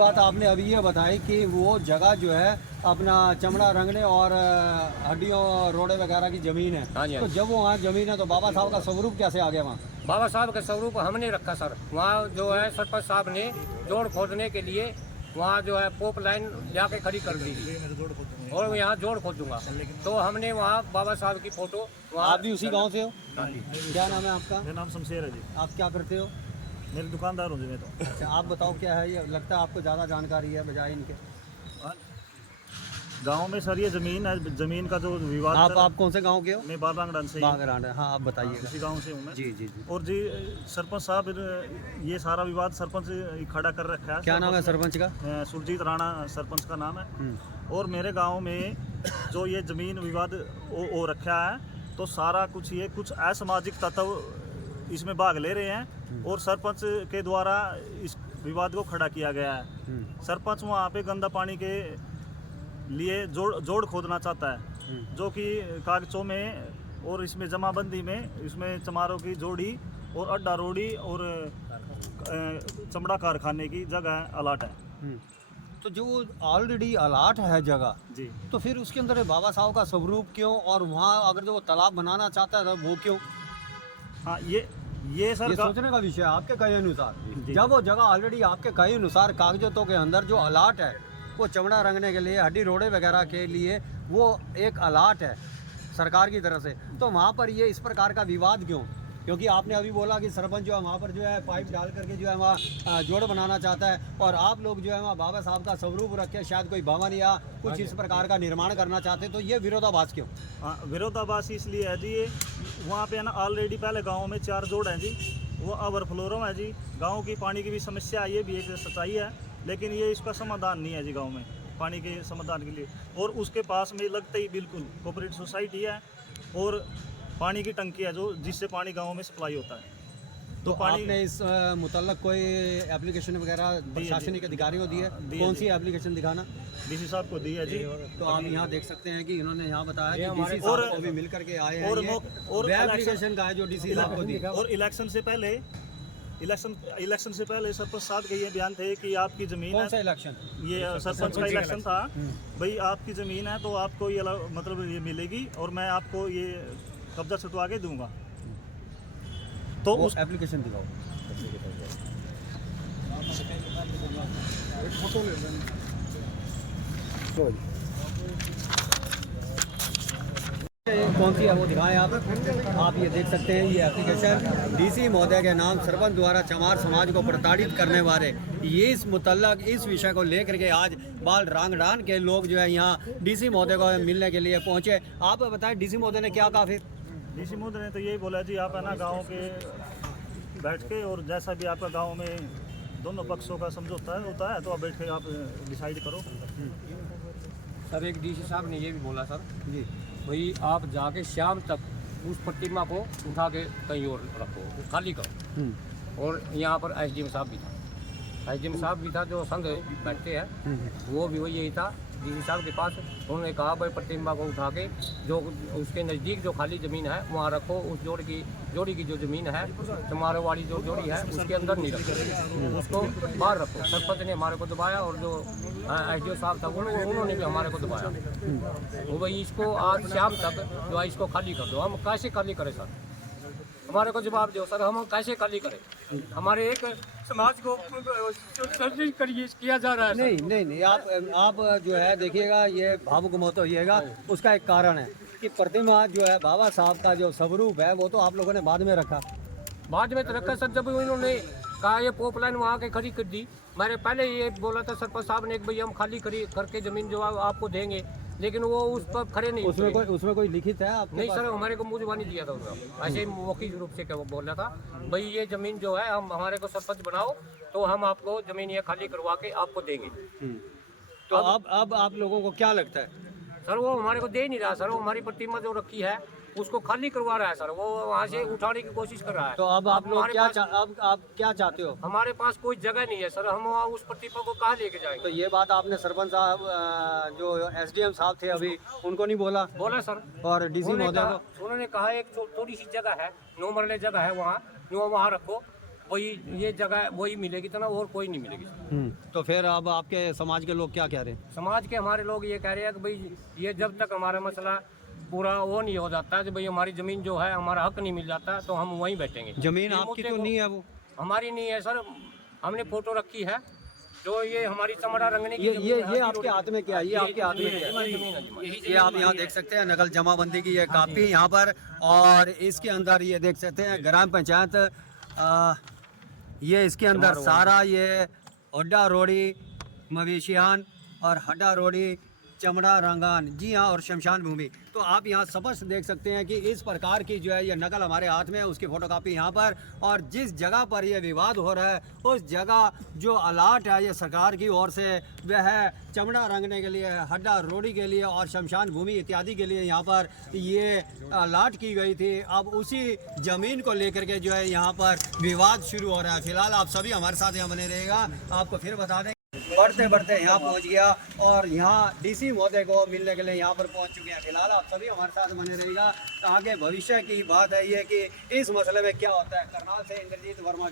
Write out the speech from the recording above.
बात आपने अभी ये बताई कि वो जगह जो है अपना चमड़ा रंगने और हड्डियों रोड़े वगैरह की ज़मीन है। हाँ जी, हाँ तो जी। जब वो वहाँ ज़मीन है तो बाबा साहब का स्वरूप कैसे आ गया वहाँ? बाबा साहब का स्वरूप हमने रखा सर। वहाँ जो है सरपंच साहब ने जोड़ खोदने के लिए वहाँ जो है पोप लाइन जाके खड़ी कर दी थी और यहाँ जोड़ खोदूंगा। तो हमने वहाँ बाबा साहब की फोटो वहाँ। आप भी उसी गांव से हो? हाँ जी। क्या नाम है आपका? मेरा नाम शमशेर है जी। आप क्या करते हो? मेरी दुकानदार हूँ जी मैं तो। अच्छा, आप बताओ क्या है ये? लगता है आपको ज़्यादा जानकारी है बजाय इनके। गांव में सर ये ज़मीन है, ज़मीन का जो विवाद आप कौन से गांव के हो? मैं बागरांगड़न से ही बागरांड। हाँ, आप बताइए। इसी गांव से हूँ मैं। जी जी जी। और जी सरपंच साहब ये सारा विवाद सरपंच खड़ा कर रखा है। क्या नाम है सरपंच का? सुरजीत राणा सरपंच का नाम है। और मेरे गांव में जो ये ज़मीन विवाद हो रखा है, तो सारा कुछ ये कुछ असामाजिक तत्व इसमें भाग ले रहे हैं और सरपंच के द्वारा इस विवाद को खड़ा किया गया है। सरपंच वहाँ पे गंदा पानी के लिए जोड़ खोदना चाहता है, जो कि कागजों में और इसमें जमाबंदी में इसमें चमारों की जोड़ी और अड्डा रोड़ी और चमड़ा कारखाने की जगह अलाट है। तो जो ऑलरेडी अलाट है जगह जी। तो फिर उसके अंदर बाबा साहब का स्वरूप क्यों, और वहाँ अगर जो वो तालाब बनाना चाहता है तो वो क्यों? हाँ ये सर ये सोचने का विषय है आपके कहे अनुसार। जी। जब वो जगह ऑलरेडी आपके कहे अनुसार कागजों के अंदर जो अलाट है, वो चमड़ा रंगने के लिए, हड्डी रोड़े वगैरह के लिए वो एक अलाट है सरकार की तरफ से, तो वहाँ पर ये इस प्रकार का विवाद क्यों? क्योंकि आपने अभी बोला कि सरपंच जो है वहाँ पर जो है पाइप डाल करके जो है वहाँ जोड़ बनाना चाहता है, और आप लोग जो है वहाँ बाबा साहब का स्वरूप रख के शायद कोई भवन या कुछ इस प्रकार का निर्माण करना चाहते, तो ये विरोधाभास क्यों? हाँ, विरोधाभास इसलिए है जी, ये वहाँ पे है ना ऑलरेडी पहले गाँव में 4 जोड़ हैं जी, वो ओवरफ्लोरों है जी। गाँव की पानी की भी समस्या है, ये भी एक सच्चाई है, लेकिन ये इसका समाधान नहीं है जी गाँव में पानी के समाधान के लिए। और उसके पास में लगते ही बिल्कुल कोऑपरेटिव सोसाइटी है और पानी की टंकी है जो जिससे पानी गाँव में सप्लाई होता है। तो आपने इस मुतल्लक कोई एप्लीकेशन वगैरह प्रशासनिक अधिकारियों को दी है? कौन सी एप्लीकेशन दिखाना? डीसी साहब को दी है जी। तो आप यहाँ देख सकते हैं कि इन्होंने यहाँ बताया कि हमारे डीसी साहब को भी मिल करके आए हैं। और एप्लीकेशन का है जो डीसी साहब को दी। और इलेक्शन से पहले सरपंच साहब के ये बयान थे कि आपकी ज़मीन कौन है। सा इलेक्शन? ये सरपंच का इलेक्शन था भाई, आपकी ज़मीन है तो आपको ये मतलब ये मिलेगी और मैं आपको ये कब्जा छुटवा के दूंगा। तो वो उस एप्लीकेशन दिखाओ। कौन सी है वो दिखाएं आप ये देख सकते हैं ये एप्लीकेशन डीसी महोदय के नाम सरपंच द्वारा चमार समाज को प्रताड़ित करने वाले, ये इस मुतल्लक इस विषय को लेकर के आज बागरांड के लोग जो है यहाँ डीसी महोदय को मिलने के लिए पहुँचे। आप बताएं डीसी महोदय ने क्या कहा फिर? डीसी महोदय ने तो यही बोला जी, आप है ना गाँव के बैठ के और जैसा भी आपका गाँव में दोनों पक्षों का समझौता होता है तो आप बैठ के आप डिसाइड करो। सर एक डीसी साहब ने ये भी बोला सर जी भाई आप जाके शाम तक उस प्रतिमा को उठा के कहीं और रखो, खाली करो। और यहाँ पर एसडीएम साहब भी था, एसडीएम साहब भी था जो संघ बैठते हैं, वो भी वही यही था डीसी साहब के पास। उन्होंने कहा भाई प्रतिमा को उठा के जो उसके नज़दीक जो खाली ज़मीन है वहाँ रखो, उस जोड़ी की जो ज़मीन है तुम्हारे वाली जो जोड़ी है उसके अंदर नहीं रखो, उसको बाहर रखो। सरपंच ने हमारे को दबाया और जो एसडीओ साहब था उन्होंने भी हमारे को दबाया। वो भाई इसको आज शाम तक जो है इसको खाली कर दो। हम कैसे खाली करें सर? हमारे को जवाब दो सर, हम कैसे खाली करें? हमारे एक समाज को किया जा रहा है सर। नहीं आप जो है देखिएगा, ये भावुक मत होइएगा। उसका एक कारण है कि प्रतिमा जो है बाबा साहब का जो स्वरूप है वो तो आप लोगों ने बाद में रखा। बाद में तो रखा सर, जब इन्होंने कहा ये पोप लाइन वहाँ के खड़ी कर दी, मैंने पहले ये बोला था सरपंच साहब ने कि भाई हम खाली करके ज़मीन जो आपको देंगे, लेकिन वो उस पर खड़े नहीं। उसमें कोई लिखित है आपके नहीं पास? सर, हमारे को मुँह जुबानी दिया था उसका, ऐसे ही मौखिक रूप से क्या वो बोल रहा था भाई ये ज़मीन जो है हम हमारे को सरपंच बनाओ तो हम आपको ज़मीन ये खाली करवा के आपको देंगे। तो अब आप लोगों को क्या लगता है? सर वो हमारे को दे नहीं रहा सर, वो हमारी प्रतिमा जो रखी है उसको खाली करवा रहा है सर, वो वहाँ से उठाने की कोशिश कर रहा है। तो अब आप लोग आप क्या चाहते हो? हमारे पास कोई जगह नहीं है सर, हम वहाँ उस प्रतिमा को कहाँ लेके जाएंगे? तो ये बात आपने सरपंच साहब जो एसडीएम साहब थे अभी उनको नहीं बोला? बोला सर, और डीसी महोदय को? उन्होंने कहा एक थोड़ी सी जगह है, 9 मरले जगह है वहाँ रखो, वही ये जगह वही मिलेगी तो ना, और कोई नहीं मिलेगी सर। तो फिर अब आपके समाज के लोग क्या कह रहे हैं? समाज के हमारे लोग ये कह रहे हैं कि भाई ये जब तक हमारा मसला पूरा वो नहीं हो जाता कि भाई हमारी ज़मीन जो है, हमारा हक नहीं मिल जाता, तो हम वहीं बैठेंगे। जमीन ये आपकी मुद्दे तो को- नहीं है वो? हमारी नहीं है सर, हमने फोटो रखी है। जो ये हमारी चमड़ा रंगने की ये जमीन ये है, ये हमारी आपके रोड- हाथ में क्या है? ये आपके हाथ में क्या है? हमारी जमीन है, हमारी। ये आप यहाँ देख सकते हैं नकल जमाबंदी की ये कापी यहाँ पर, और इसके अंदर ये देख सकते हैं ग्राम पंचायत, ये इसके अंदर सारा ये हड्डा रोड़ी मवेशियान और हड्डा रोड़ी चमड़ा रंगान, जी हाँ, और शमशान भूमि। तो आप यहाँ स्पष्ट देख सकते हैं कि इस प्रकार की जो है ये नकल हमारे हाथ में है, उसकी फोटोकॉपी यहाँ पर। और जिस जगह पर ये विवाद हो रहा है उस जगह जो अलाट है ये सरकार की ओर से, वह है चमड़ा रंगने के लिए, हड्डा रोड़ी के लिए और शमशान भूमि इत्यादि के लिए यहाँ पर ये अलाट की गई थी। अब उसी ज़मीन को लेकर के जो है यहाँ पर विवाद शुरू हो रहा है। फिलहाल आप सभी हमारे साथ यहाँ बने रहेगा, आपको फिर बता दें। बढ़ते बढ़ते यहाँ पहुँच गया और यहाँ डीसी महोदय को मिलने के लिए यहाँ पर पहुँच चुके हैं। फिलहाल आप सभी हमारे साथ बने रहेगा। आगे भविष्य की बात है ये कि इस मसले में क्या होता है। करनाल से इंद्रजीत वर्मा।